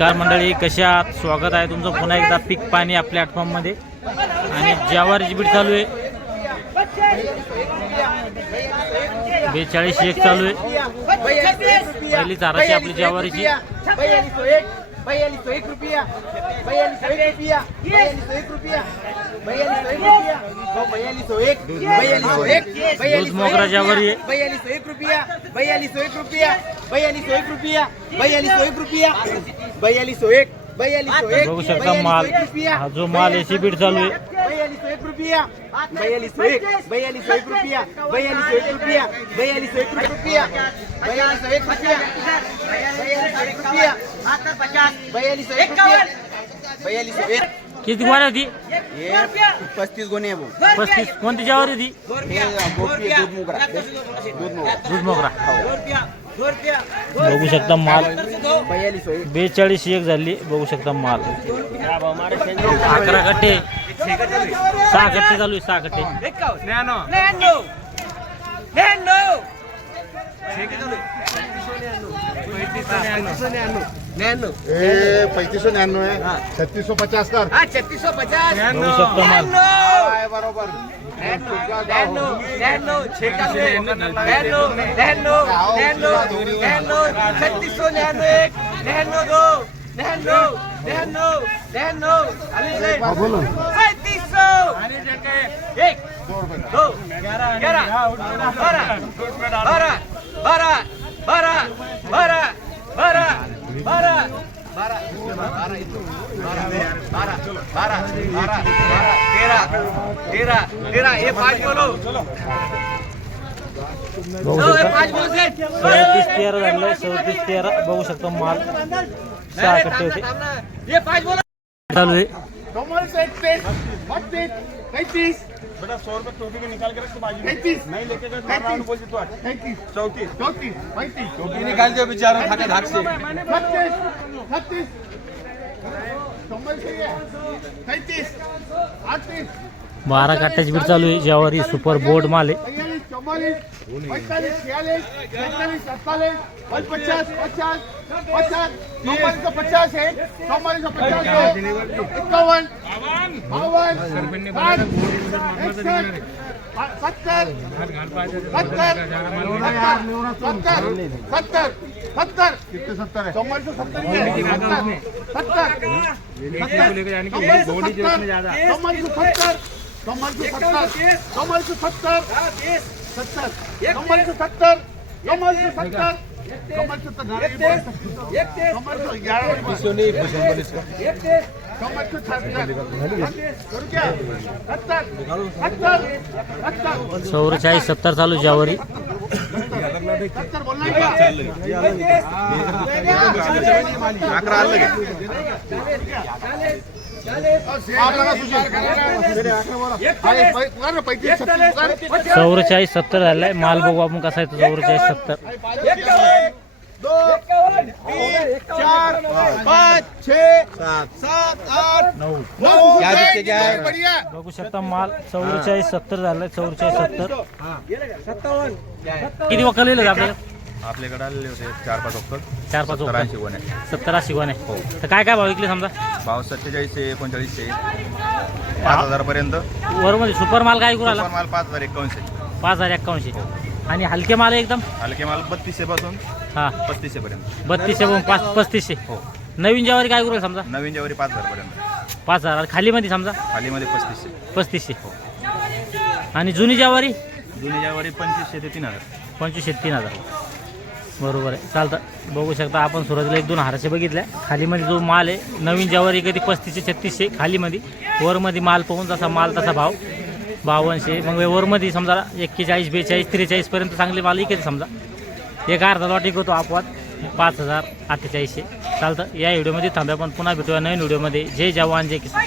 नमस्कार मंडळी, कशा आहात? स्वागत आहे तुमचं पुन्हा एकदा पीक पाणी या प्लॅटफॉर्ममध्ये. आणि ज्वारीची बीट चालू आहे, 42 एक चालू आहे. पहिली चाराची आपली ज्वारीची 42 रुपया 42 रुपया दूध मोगरा ज्वारी आहे. 42 रुपया 42 रुपया 42 रुपया 42 रुपया 42 बघू शकता माल, हा जो माल याची बीट चालू आहे. 42 रुपया 42 रुपया 42 रुपया 42 रुपया 42 रुपया 42 किती गोण्या होती? 35 गोणे आहे भाऊ. 35. कोणती ज्वारी होती? दूध मोगरा. बघू शकता माल 42 एक झाली. बघू शकता माल 11 गट्टे, 6 गट्टे चालू आहे. 6 गट्टे 3599 है 3650 कर 3650 बघू शकता माल. बरोबर 13 ये 5 बोलो. बघू शकता 37 13 झाले. 37 13 बघू शकता माल 6 गट्टे होते. ये 5 बोलो. चालू आहे. 35 बेटा 100 रुपए टोपी में निकाल के रख, तुम आज 35 नहीं लेके गए तो बोल दी तू 35 34 34 35 टोपी निकाल दे बेचारा खाके धाक से 36 36 35 38 12 गट्ट्याची बीट चालू आहे. ज्वारी सुपर बोर्ड माल आहे. 44 45 46 47 47 50 50 50 4950 है 4950 है 51 52 70 कितने 70 है 4470 ही है 44 70 चालू ज्वारी. चौवेचाळीस 70 झालाय माल. बघू आपण कसा आहे तो 44 70. 2 3 4 5 6 7 8 9 बघू शकता माल 44 70 झालाय. 44 70 किती वकल येईल आपल्याला? आपल्याकडे आलेले होते 4-5 वक्कल 4-5 70 वकल गोण्या 70-80 गोण्या. तर काय काय भाव विकले समजा? भाव 47 39 5000 पर्यंत. वरमध्ये सुपर माल काय करू माल 5051 5051. आणि हलके माल एकदम हलके माल 3200 पासून हा 3500 पर्यंत. 3200 3500. हो. नवीन ज्वारी काय करू समजा? नवीन ज्वारी 5000 पर्यंत. 5000. खालीमध्ये समजा खालीमध्ये 3500. 3500. आणि जुनी ज्वारी जुनी ज्वारी 2500 ते 3000. 2500 3000. बरोबर आहे, चालतं. बघू शकता आपण सुरुवातीला 1-2 हाराचे बघितल्या. खालीमध्ये जो माल आहे नवीन ज्वारी कधी 3500-3600 खालीमध्ये. वरमध्ये माल पाहून जसा माल तसा भाव 5200. मग वरमध्ये समजा 41 42 43 पर्यंत चांगले माल इकडे समजा. एक अर्धा लॉट होतो अपवाद 5000 4800. चालतं. या व्हिडिओमध्ये थांब्या, पण पुन्हा भेटूया नवीन व्हिडिओमध्ये. जय जवान जय किसान.